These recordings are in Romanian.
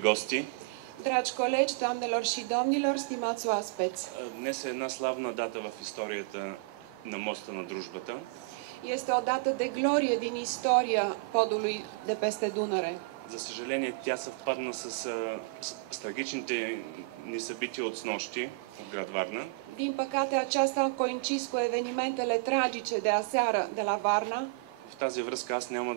Гости. Dragi colegi, doamnelor și domnilor, stimați oaspeți. Днес е една славна дата в историята на моста на дружбата. Este o dată de glorie din istoria podului de peste Dunăre. За съжаление, тя съвпадна с трагичните ни събития от снощи в град Варна. Din păcate, aceasta a coincis cu evenimentele tragice de aseară de la Varna. В тази връзка аз няма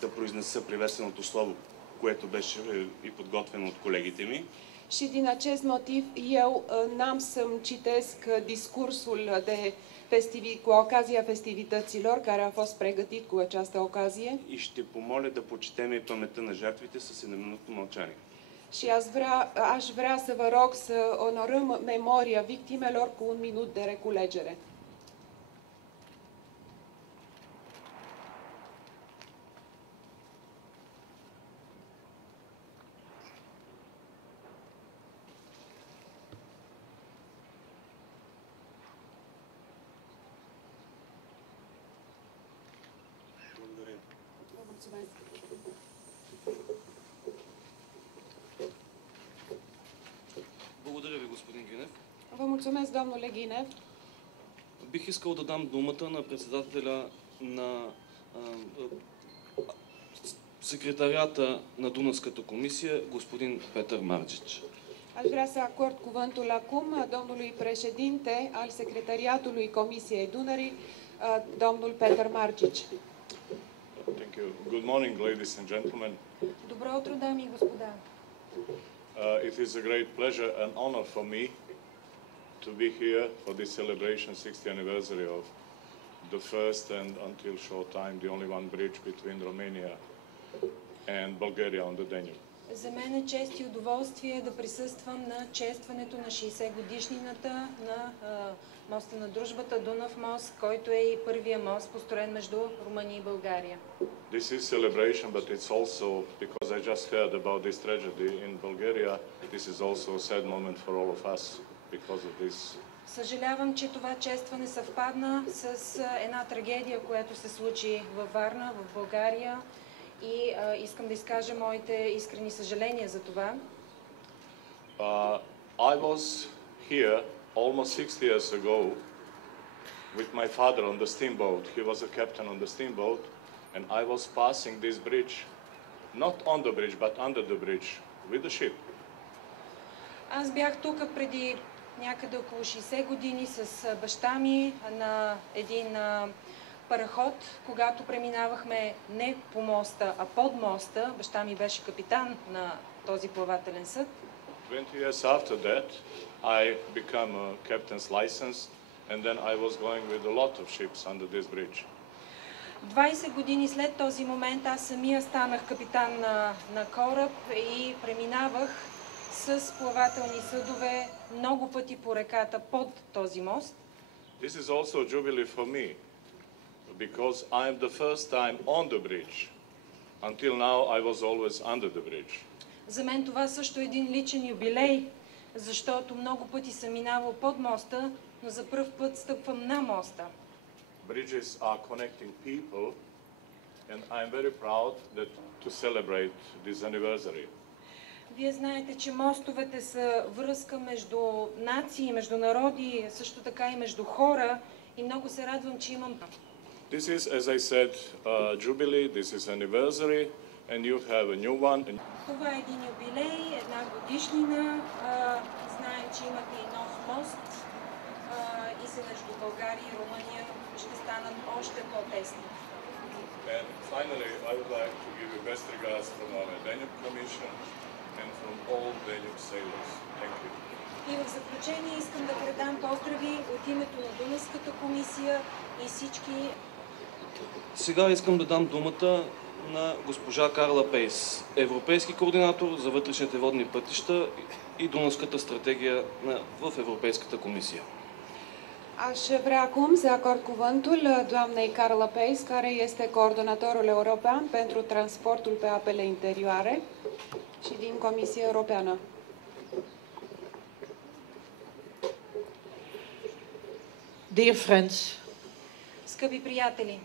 да произнеса приветственото слово, което беше и подготвено от колегите ми. Și din acest motiv eu n-am să-mi citesc discursul cu ocazia festivităților care a fost pregătit cu această ocazie. И ще помоля да почетем и паметта на жертвите с едноминутно мълчание. Și aș vrea să vă rog să onorăm memoria victimelor cu un minut de reculegere. Благодаря ви, господин Гинев. Vă mulțumesc, domnule Ghinev. Бих искал да дам думата на председателя на секретарията на Дунавската комисия, господин Петър Марджич. Aș vrea să acord cuvântul acum domnului președinte al Secretariatului Comisiei Dunării, domnul Peter Margic. Thank you. Good morning, ladies and gentlemen. Добро утро, дами и господа. It is a great pleasure and honor for me to be here for this celebration, 60th anniversary of the first and until short time the only one bridge between Romania and Bulgaria on the Danube. За мен е чест и удоволствие да присъствам на честването на 60 годишнината на моста на дружбата Дунав мост, който е и първия мост, построен между Румъния и България. This is celebration, but it's also, because I just heard about this tragedy in Bulgaria, this is also a sad moment for all of us because of this. Съжалявам, че това честване съвпадна с една трагедия, която се случи във Варна, в България. И искам да изкажа моите искрени съжаления за това. I was here almost 60 years ago with my father on the steamboat. He was a captain on the steamboat, and I was passing this bridge, not on the bridge, but under the bridge, with the ship. Аз бях тук преди някъде около 60 години с баща ми на един параход, когато преминавахме не по моста, а под моста. Баща ми беше капитан на този плавателен съд. 20 years after that, I became a captain's license, and then I was going with a lot of ships under this bridge. 20 години след този момент аз самия станах капитан на кораб и преминавах с плавателни съдове много пъти по реката под този мост. This is also a jubilee for me, because I am the first time on the bridge. Until now, I was always under the bridge. За мен това също е един личен юбилей, защото много пъти съм минавал под моста, но за пръв път стъпвам на моста. Bridges are connecting people, and I'm very proud that to celebrate this anniversary. Вие знаете, че мостовете са връзка между нации, между народи, също така и между хора, и много се радвам, че имам. This is, as I said, jubilee, this is anniversary, and you have a new one. Това е един юбилей, една годишнина. Знаем, че имате и нов мост и се между България и Румъния ще станат още по-тесни. And finally, I would like to give you best regards from our Danube Commission and from all Danube sailors. Thank you. И в заключение искам да предам поздрави от името на Дунавската комисия и всички. Сега искам да дам думата на госпожа Карла Пейс, европейски координатор за вътрешните водни пътища и Дунавската стратегия в Европейската комисия. Aș vrea acum să acord cuvântul doamnei Carla Peis, care este coordonatorul european pentru transportul pe apele interioare și din Comisia Europeană. Dear friends, Скъпи приятели,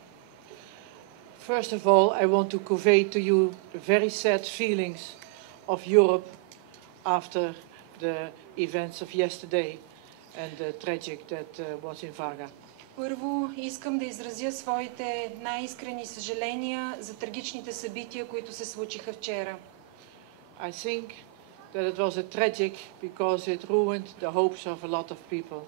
first of all, I want to convey to you the very sad feelings of Europe after the events of yesterday and the tragic that was in Vaga. Първо искам да изразя своите най-искрени съжаления за трагичните събития, които се случиха вчера. I think that it was a tragic because it ruined the hopes of a lot of people.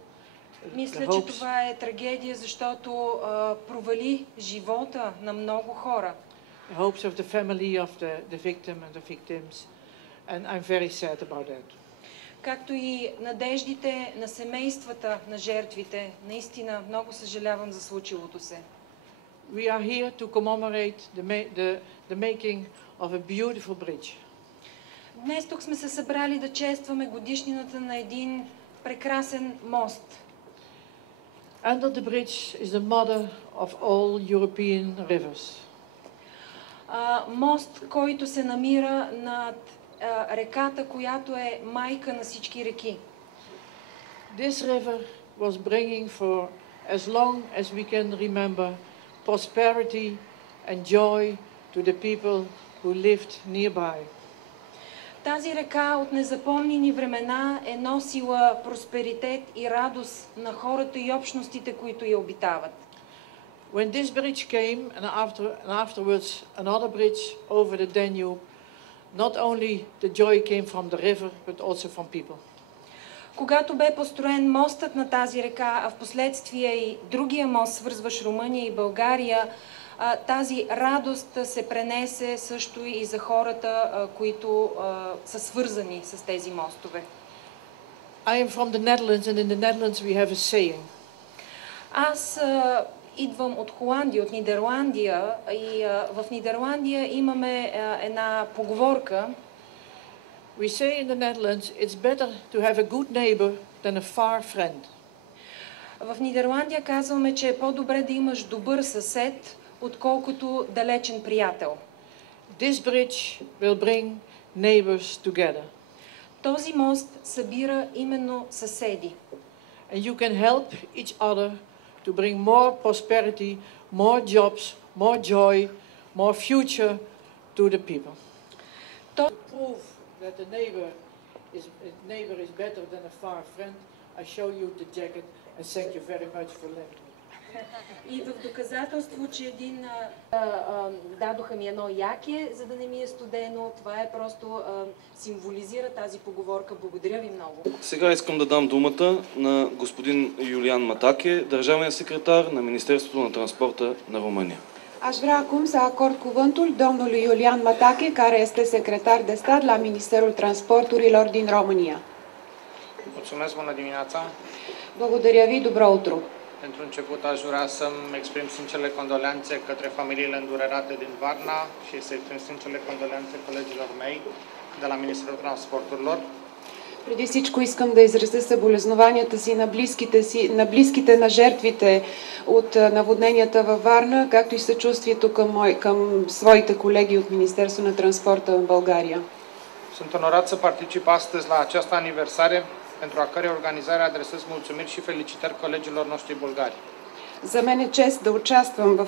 Мисля, че това е трагедия, защото провали живота на много хора. The hopes of the family of the victim and the victims, and I'm very sad about that. Както и надеждите на семействата на жертвите. Наистина много съжалявам за случилото се. We are here to commemorate the making of a beautiful bridge. Днес тук сме се събрали да честваме годишнината на един прекрасен мост. Under the bridge is the mother of all European rivers. Мост, който се намира над реката, която е майка на всички реки. This river was bringing for as long as we can remember prosperity and joy to the people who lived nearby. Тази река от незапомнени времена е носила просперитет и радост на хората и общностите, които я обитават. When this bridge came and afterwards another bridge over the Danube, not only the joy came from the river, but also from people. Когато бе построен мостът на тази река, а в последствие и другия мост, свързващ Румъния и България, тази радост се пренесе също и за хората, които са свързани с тези мостове. I am from the Netherlands, and in the Netherlands we have a saying. Аз идвам от Холандия, от Нидерландия, и в Нидерландия имаме една поговорка. We say in the Netherlands, it's better to have a good neighbor than a far friend. В Нидерландия казваме, че е по-добре да имаш добър съсед, отколкото далечен приятел. This bridge will bring neighbors together. Този мост събира именно съседи. And you can help each other to bring more prosperity, more jobs, more joy, more future to the people. To prove that the neighbor is better than a far friend, I show you the jacket and thank you very much for letting me. И в доказателство, че дадоха ми едно яке, за да не ми е студено, това е просто символизира тази поговорка. Благодаря ви много. Сега искам да дам думата на господин Юлиан Матаке, държавен секретар на Министерството на транспорта на Румъния. Aș vrea acum să acord cuvântul domnului Iulian Matache, care este secretar de stat la Ministerul Transporturilor din România. Mulțumesc, bună dimineața! Благодаря ви, добро утро! Pentru început aș vrea să-mi exprim sincerele condoleanțe către familiile îndurerate din Varna și să exprim sincerele condoleanțe colegilor mei de la Ministerul Transporturilor. Преди всичко искам да изразя съболезнованията си на близките на жертвите от наводненията във Варна, както и съчувствието към своите колеги от Министерството на транспорта в България. Sunt onorat să particip astăzi la această aniversare, pentru a cărei organizare adresez mulțumiri și felicitări colegilor noștri bulgari. За мен е чест да участвам в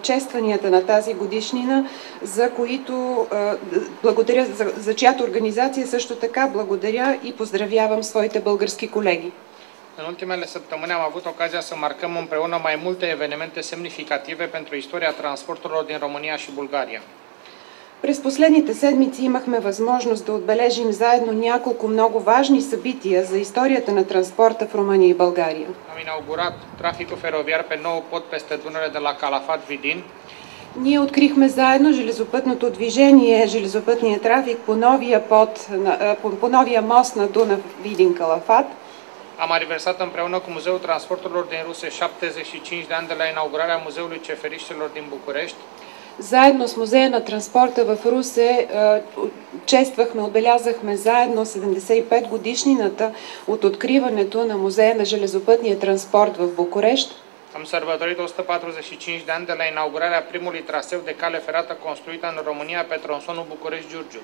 честванията на тази годишнина, за чиято организация също така благодаря и поздравявам своите български колеги. În ultimele săptămâni am avut ocazia să marcăm împreună mai multe evenimente semnificative pentru istoria transporturilor din România și Bulgaria. През последните седмици имахме възможност да отбележим заедно няколко много важни събития за историята на транспорта в Румъния и България. Am inaugurat traficul feroviar pe nou pod peste Dunăre de la Calafat Vidin. Ние открихме заедно железопътното движение, железопътния трафик по новия мост на Дунав Видин-Калафат. Am aniversat împreună cu Muzeul Transporturilor din Ruse 75 de ani de la inaugurarea Muzeului Ceferiștilor din București. Заедно с Музея на транспорта в Русе отбелязахме заедно 75 годишнината от откриването на Музея на железопътния транспорт в Букурещ. Am sărbătorit 145 de ani de la inaugurarea primului traseu de cale ferată construită în România pe tronsonul București-Giurgiu.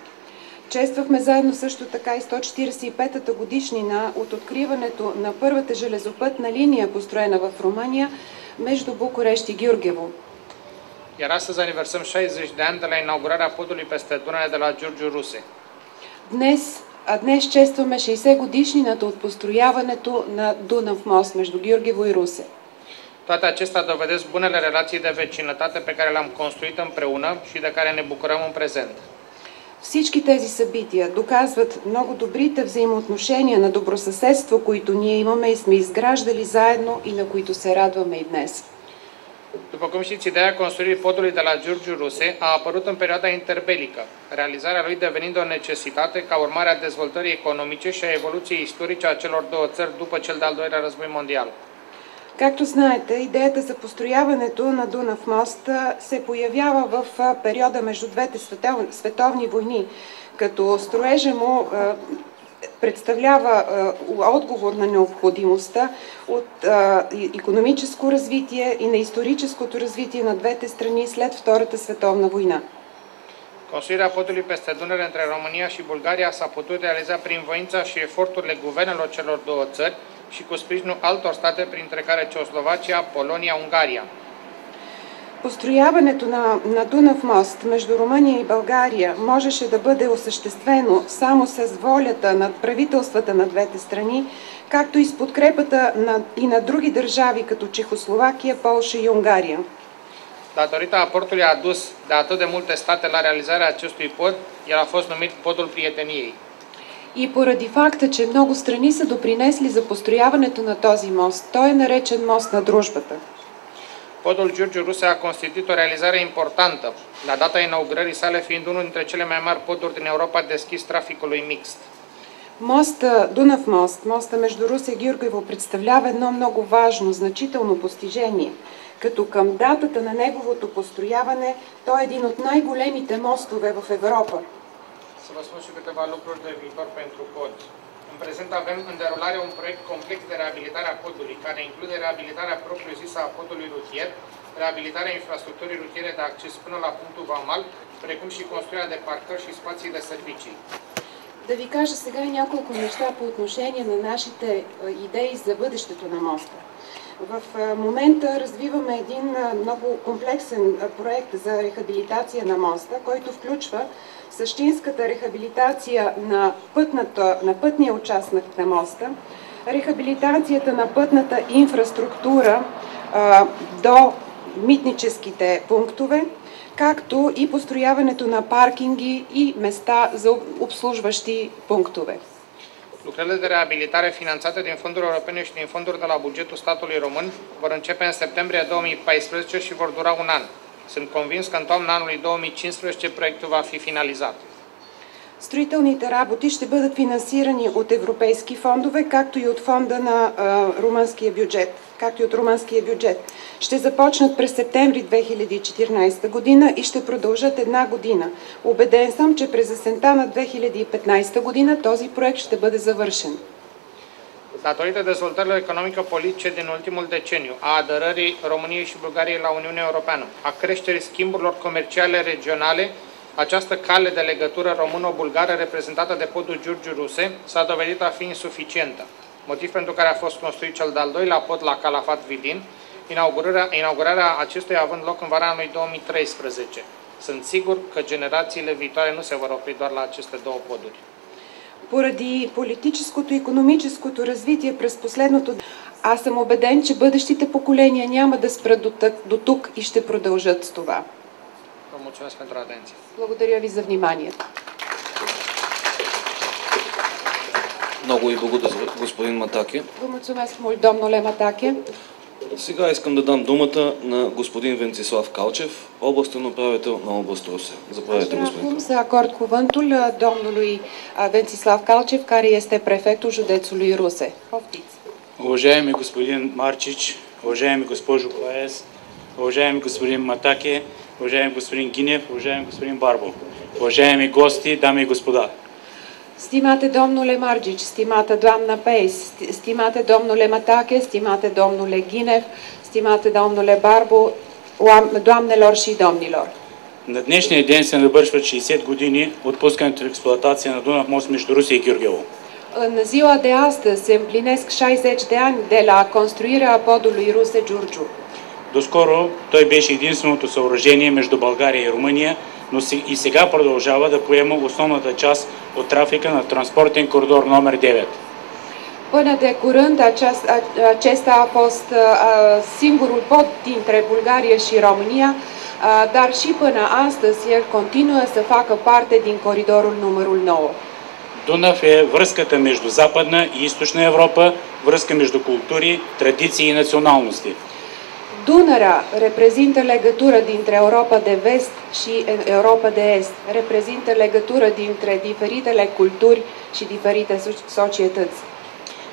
Чествахме заедно също така и 145-та годишнина от откриването на първата железопътна линия, построена в Румъния, между Букурещ и Гюргево. Iar astăzi aniversăm 60 de ani de la inaugurarea podului peste Dunăre de la Giurgiu Ruse. Днес честваме 60 годишнината от построяването на Дунав мост между Гюргево и Русе. Toate acestea dovedesc bunele relații de vecinătate pe care le-am construit împreună și de care ne bucurăm în prezent. Всички тези събития доказват много добрите взаимоотношения на добросъседство, които ние имаме и сме изграждали заедно и на които се радваме и днес. După cum știți, ideea construirii podului de la Giurgiu Ruse a apărut în perioada interbelică, realizarea lui devenind o necesitate ca urmare a dezvoltării economice și a evoluției istorice a celor două țări după cel de-al doilea război mondial. Както знаете, идеята за построяването на Дунав мост се появява в периода между двете световни войни, като строежа му представлява отговор на необходимостта от икономическо развитие и на историческото развитие на двете страни след Втората световна война. Construirea podului peste Dunăre între România și Bulgaria s-a putut realiza prin voința și eforturile guvernelor celor două țări și cu sprijinul altor state, printre care Ceoslovacia, Polonia, Унгария. Построяването на Дунав мост между Румъния и България можеше да бъде осъществено само с волята на правителствата на двете страни, както и с подкрепата и на други държави, като Чехословакия, Полша и Унгария. Datorită aportului adus de atât de multe state la realizarea acestui pod, el a fost numit Podul Prieteniei. И поради факта, че много страни са допринесли за построяването на този мост, той е наречен мост на дружбата. Podul Giurgiu Ruse a constituit o realizare importantă, la data inaugurării sale fiind unul dintre cele mai mari poduri din Europa deschis traficului mixt. Дунав моста между Русе и Гюргево представлява едно много важно, значително постижение, като към датата на неговото построяване той е един от най-големите мостове в Европа. Să vă spun și câteva lucruri de viitor pentru pod. În prezent avem în derulare un proiect complex de reabilitare a podului, care include reabilitarea propriu-zisă a podului rutier, reabilitarea infrastructurii rutiere de acces până la punctul Vamal, precum și construirea de parcări și spații de servicii. Да ви кажа сега и няколко неща по отношение на нашите идеи за бъдещето на моста. В момента развиваме един много комплексен проект за рехабилитация на моста, който включва същинската рехабилитация на пътния участък на моста, рехабилитацията на пътната инфраструктура до митническите пунктове, както и построяването на паркинги и места за обслужващи пунктове. Lucrările de reabilitare finanțate din fonduri europene și din fonduri de la bugetul statului român vor începe în septembrie 2014 și vor dura un an. Sunt convins că în toamna anului 2015 proiectul va fi finalizat. Строителните работи ще бъдат финансирани от европейски фондове, както и от фонда на румънския бюджет. Ще започнат през септември 2014 година и ще продължат една година. Убеден съм, че през есента на 2015 година този проект ще бъде завършен. Datorită dezvoltărilor economico-politice din ultimul deceniu, a aderării României și Bulgariei la Uniunea Europeană, a creșterii schimburilor comerciale regionale, această cale de legătură româno-bulgară reprezentată de podul Giurgiu Ruse s-a dovedit a fi insuficientă, motiv pentru care a fost construit cel de-al doilea pod la Calafat Vidin, inaugurarea acestuia având loc în vara anului 2013. Sunt sigur că generațiile viitoare nu se vor opri doar la aceste două poduri. Поради политическото и икономическото развитие през последното, аз съм убеден, че бъдещите поколения няма да спрат до тук и ще продължат с това. Vă mulțumesc pentru atenție. Благодаря ви за вниманието. Много ви благодаря, господин Матаке. Vă mulțumesc mult, domnule Матаке. Сега искам да дам думата на господин Венцислав Калчев, областен управител на област Русе. Заповядайте, господин. Acum să acord cuvântul domnului Венцислав Калчев, care este prefectul județului Ruse. Poftiți. Уважаеми господин Марчич, уважаеми госпожо Паес, уважаеми господин Матаке, уважаеми господин Гинев, уважаеми господин Барбо, уважаеми гости, дами и господа. Stimate domnule Margici, stimată doamnă Peis, stimate domnule Matake, stimate domnule Ghinev, stimate domnule Barbu, doamnelor și domnilor. На днешния ден се навършват 60 години от пускането в експлоатация на Дунав мост между Русе и Гюргево. În ziua de astăzi se împlinesc 60 de ani de la construirea podului Ruse-Giurgiu. Доскоро той беше единственото съоръжение между България и Румъния но и сега продължава да поема основната част от трафика на транспортен коридор номер 9. Până de curând, acesta a fost singurul pod dintre Bulgaria și România, dar și până astăzi el continuă să facă parte din coridorul numărul 9. Дунав е връзката между Западна и Източна Европа, връзка между култури, традиции и националности. Dunărea reprezintă legătură dintre Europa de vest și Europa de est, reprezintă legătură dintre diferitele culturi și diferite societăți.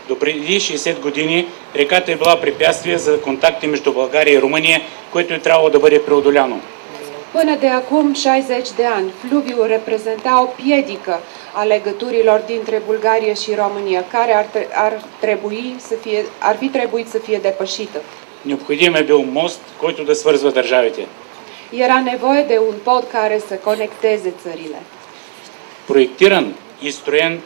До преди 60 години реката е била препятствие за контакти между България и Румъния, което е трябвало да бъде преодоляно. Până de acum 60 de ani, fluviul reprezenta o piedică a legăturilor dintre Bulgaria și România, care ar fi trebuit să fie depășită. Необходим е бил мост, който да свързва държавите. Era nevoie de un pod care să conecteze țările. Проектиран и строен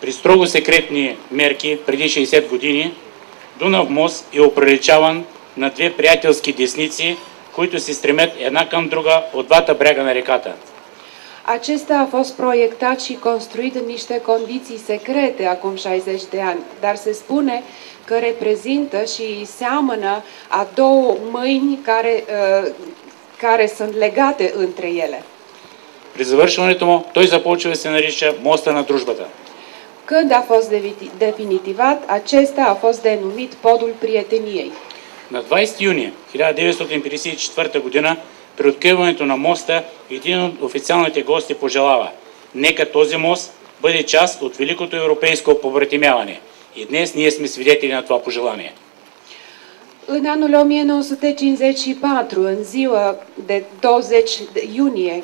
при строго секретни мерки преди 60 години, Дунав мост е оприличаван на две приятелски десници, които се стремят една към друга от двата брега на реката. Acesta a fost proiectat și construit în niște condiții secrete acum 60 de ani, dar se spune că reprezintă și seamănă a două mâini care sunt legate între ele. При завършването му той започва да се нарича моста на дружбата. Când a fost definitivat, acesta a fost denumit podul prieteniei. На 20 юни 1954 година при откриването на моста един от официалните гости пожелава: нека този мост бъде част от великото европейско побратимяване. И днес ние сме свидетели на това пожелание. În anul 1954, în ziua de 20 iunie,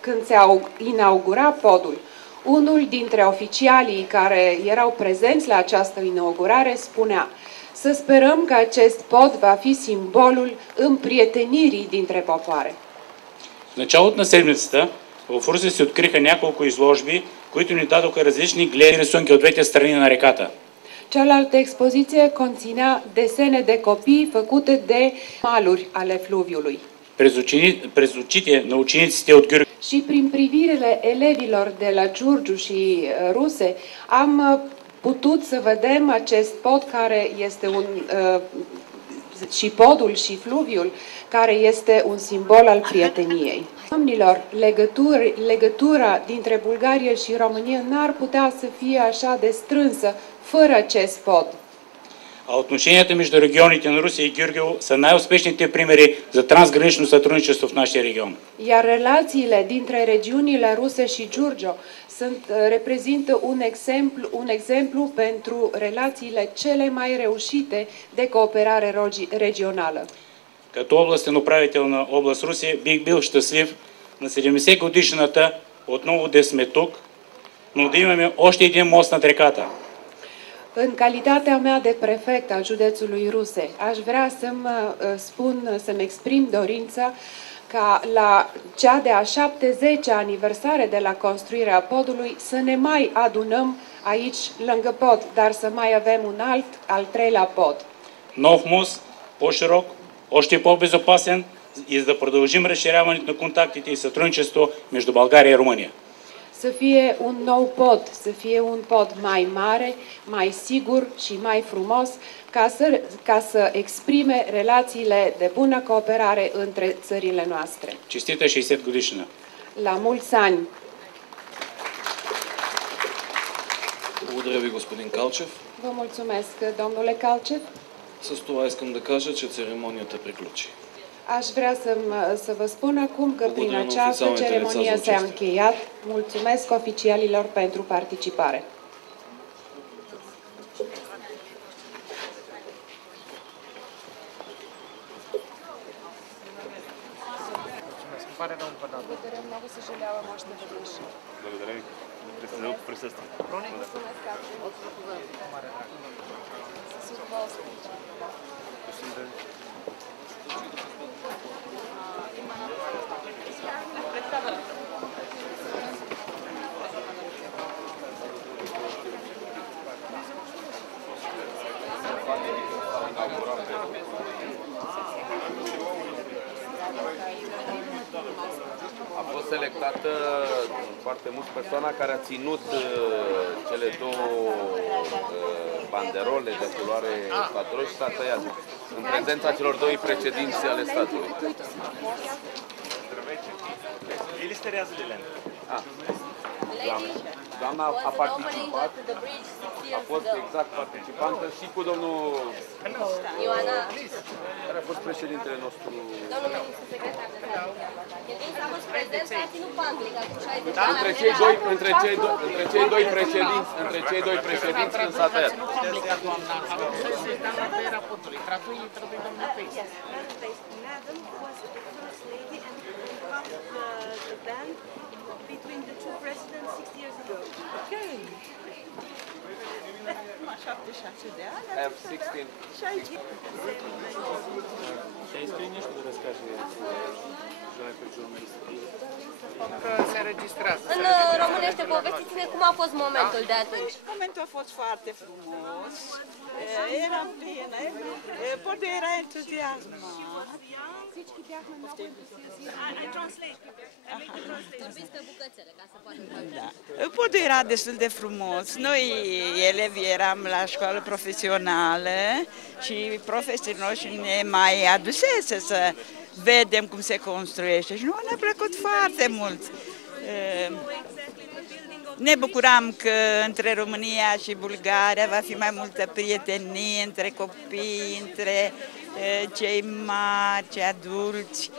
când se inaugura podul, unul dintre oficialii care erau prezenți la această inaugurare spunea: să sperăm că acest pod va fi simbolul împrietenirii dintre popoare. В началото на седмицата в Русе се откриха няколко изложби, които ни дадоха различни гледни рисунки от двете страни на реката. Cealaltă expoziție conținea desene de copii făcute de maluri ale fluviului. През очите на учениците от Гюргю Și prin privirile elevilor de la Giurgiu și Ruse am putut să vedem acest pod care este și podul și fluviul care este un simbol al prieteniei. Domnilor, legătura dintre Bulgaria și România n-ar putea să fie așa de strânsă fără acest pod. А отношенията между регионите на Русе и Гюргево са най-успешните примери за трансгранично сътрудничество в нашия регион. Iar relațiile dintre regiunile Ruse și Giurgiu reprezintă un exemplu pentru relațiile cele mai reușite de cooperare regională. Като областен управител на област Русе бих бил щастлив на 70 годишната отново да сме тук, но да имаме още един мост над реката. În calitatea mea de prefect al județului Ruse, aș vrea să-mi exprim dorința ca la cea de-a 70-a aniversare de la construirea podului să ne mai adunăm aici lângă pod, dar să mai avem un al treilea pod. Нов мост, по-широк, още по-безопасен и за да продължим разширяването на контактите и сътрудничество между България и Румъния. Să fie un nou pod, să fie un pod mai mare, mai sigur și mai frumos, ca să exprime relațiile de bună cooperare între țările noastre. Честита 60 годишна! La mulți ani! Благодаря ви, господин Калчев. Vă mulțumesc, domnule Calcev. С това искам да кажа, че церемонията приключи. Aș vrea să vă spun acum că prin această ceremonie s-a încheiat. Mulțumesc oficialilor pentru participare. Много съжалявам още веднъж. Благодаря ви. Председателното присъствие. С удоволствие. A fost selectată foarte mult persoana care a ținut cele două banderole de culoare patroși și s-a tăiat în prezența celor doi președinți ale statului. Или сте рязали лента? Doamna a participat, a fost exact participantă și cu domnul Ioana, care a fost președintele nostru. domnul ministru secretar de stat. El din a fost prezent, a ținut panglica cu 60 Da, între cei doi președinți când s-a tăiat. Between the two presidents 60 years ago. Okay. I have 16. Ще искри нещо да разкаже човекът журналист. Că se registrează. În românește, povestiți-ne cum a fost momentul de atunci. Momentul a fost foarte frumos. Era plină. Podul era entuziasmat. Podul era destul de frumos. Noi, elevi, eram la școală profesională și profesorii noștri ne mai adusese să vedem cum se construiește și nouă ne-a plăcut foarte mult. Ne bucuram că între România și Bulgaria va fi mai multă prietenie între copii, între cei mari, cei adulți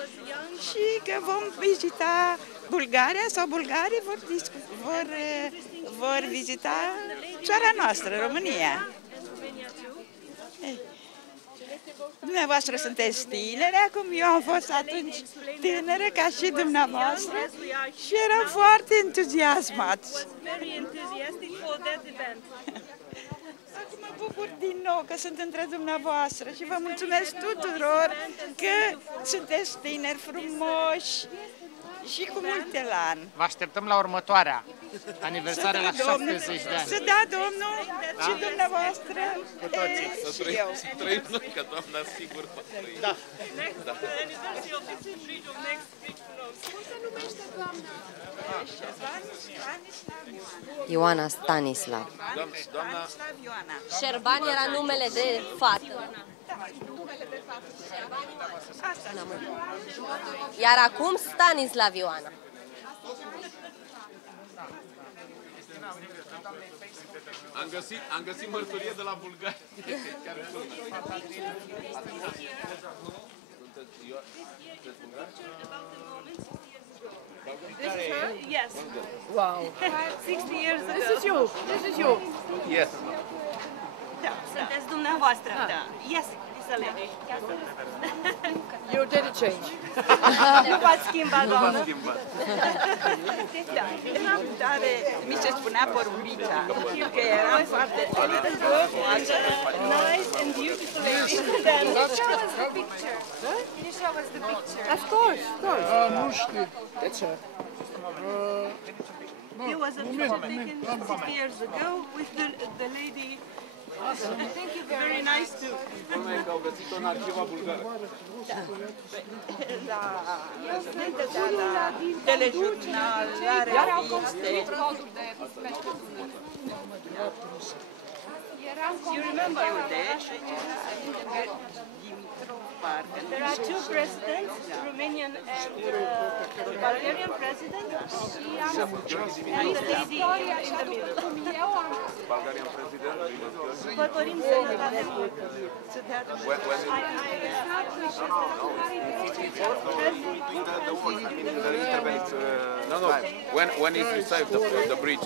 și că vom vizita Bulgaria sau bulgarii vor vizita țara noastră, România. Dumneavoastră sunteți tineri, acum eu am fost atunci tânără ca și dumneavoastră și eram foarte entuziasmați. Acum mă bucur din nou că sunt între dumneavoastră și vă mulțumesc tuturor că sunteți tineri frumoși și cu multe ani. Vă așteptăm la următoarea aniversare la 70 de ani. Să dea Domnul și dumneavoastră cu toții. și eu. Să trăim noi, că Doamna sigur va trăi. Da. Cum se numește doamna? Ioana Stanislav. Doamna Șerban era numele de fată. Iar acum Stanislav Ioana. Am găsit mărturie de la Bulgaria. Chiar This is her? Yes. Wow. 60 years ago. This is you. This is you. Yes. Da, sunteți dumneavoastră. Da. Yes, it's a lady. You didn't change. Nu v-ați schimbat, doamnă. Da. Dar mi se spunea porumbița, că eram foarte nice and beautiful lady. Then show us the picture. Can you show us the picture? Of course, of course. That's her. There was a picture taken 60 years ago with the lady. Thank you very nice too. Numai că au găsit-o în arhiva bulgară. La telejurnal, la reviste. You remember there are two presidents, Romanian and Bulgarian president, and the lady in the middle. Bulgarian president. Sărbătorim să ne avem să dea No, when is received the bridge?